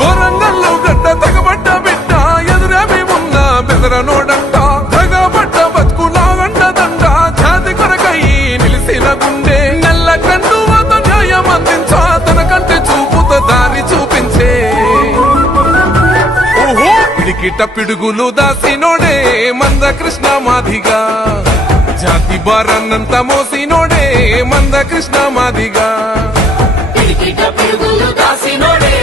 వరంగల్లో గడ్డ తెగబడ్డ బిడ్డ ఎదురేమి ఉన్నా బెదరనోడంట తెగబడ్డ బతుకులాగంట దండ జాతి కొరకై నిలిసిన గుండె నెల్ల కండువత న్యాయం అందించా తన కంటే చూపుతో దారి చూపించే ఓహో పిడికిట పిడుగులు దాసినోడే మంద కృష్ణ మాదిగా జాతి బారన్నంత మోసినోడే మంద కృష్ణ మాదిగా పిడికిట పిడుగులు దాసినోడే